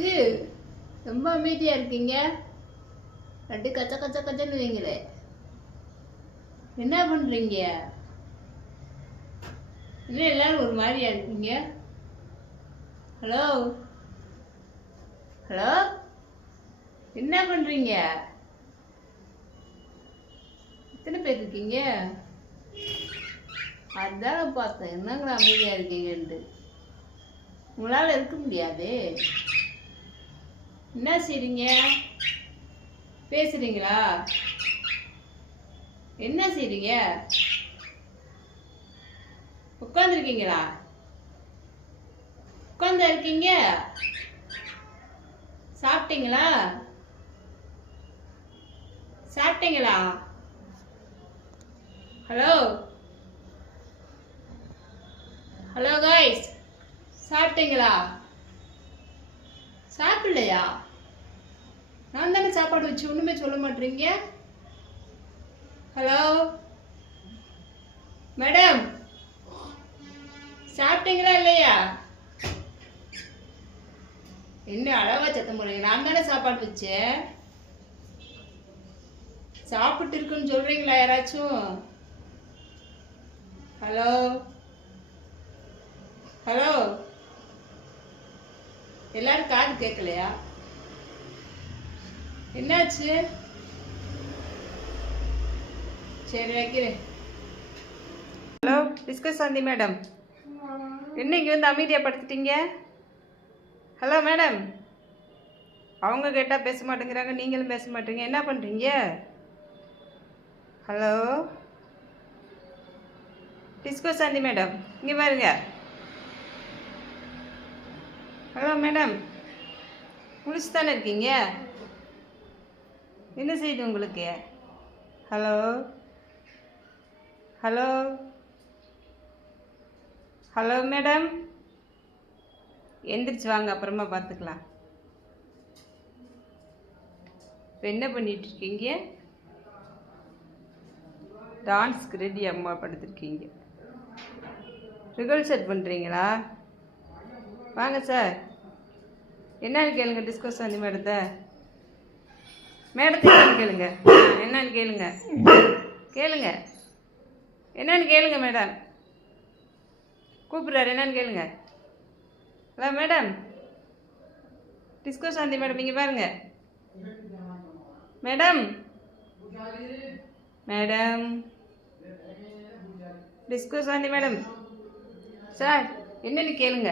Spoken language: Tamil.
இருக்கு? ரொம்ப அமைதியா இருக்கீங்க. ரெண்டு கச்ச கச்ச கச்சன்னு வைங்களே. என்ன பண்றீங்க? என்ன எல்லாரும் ஒரு மாதிரியா இருக்கீங்க? ஹலோ ஹலோ, என்ன பண்றீங்க? எத்தனை பேர் இருக்கீங்க? அதான் பார்த்தேன், என்னங்களா அமைதியா இருக்கீங்கன்ட்டு. உங்களால இருக்க முடியாது. என்ன செய்றீங்க? பேசுறீங்களா? என்ன செய்றீங்க? உட்காந்துருக்கீங்களா? உட்காந்து இருக்கீங்க? சாப்பிட்டீங்களா? சாப்பிட்டீங்களா? ஹலோ ஹலோ கைஸ், சாப்பிட்டீங்களா? சாப்பிடலையா? நான் தானே சாப்பாடு வச்சு ஒண்ணுமே சொல்ல மாட்டீங்க. ஹலோ மேடம், சாப்பிட்டீங்களா இல்லையா? என்ன அளவா சத்தம் போடுறீங்க? நான் தானே சாப்பாடு வச்சேன். சாப்பிட்டு இருக்குன்னு சொல்றீங்களா யாராச்சும்? ஹலோ ஹலோ, எல்லாரும் காது கேட்கலையா? என்னாச்சு? சரி வைக்கிறேன். ஹலோ டிஸ்கஸ் சாந்தி மேடம், என்ன இங்கே வந்து அமைதியாக படுத்துட்டீங்க? ஹலோ மேடம், அவங்க கேட்டால் பேச மாட்டேங்கிறாங்க, நீங்களும் பேச மாட்டீங்க, என்ன பண்ணுறீங்க? ஹலோ டிஸ்கோ சாந்தி மேடம், இங்கே பாருங்க. ஹலோ மேடம், முழிச்சு தானே இருக்கீங்க? என்ன செய்யுது உங்களுக்கு? ஹலோ ஹலோ ஹலோ மேடம், எந்திரிச்சு வாங்க, அப்புறமா பார்த்துக்கலாம். இப்போ என்ன பண்ணிட்டு இருக்கீங்க? டான்ஸ்க்கு ரெடி அம்மா படுத்துருக்கீங்க. ரிகர்சல் பண்ணுறீங்களா? வாங்க சார், என்னன்னு கேளுங்க. டிஸ்கஸ் பண்ணி மேடத்தை என்னன்னு கேளுங்க. என்னன்னு கேளுங்க, கேளுங்க. என்னன்னு கேளுங்க மேடம், கூப்பிடுறாரு, என்னன்னு கேளுங்க. ஹலோ மேடம், டிஸ்கோ சாந்தி மேடம், இங்கே பாருங்க. மேடம் மேடம், டிஸ்கோ சாந்தி மேடம், சார் என்னன்னு கேளுங்க.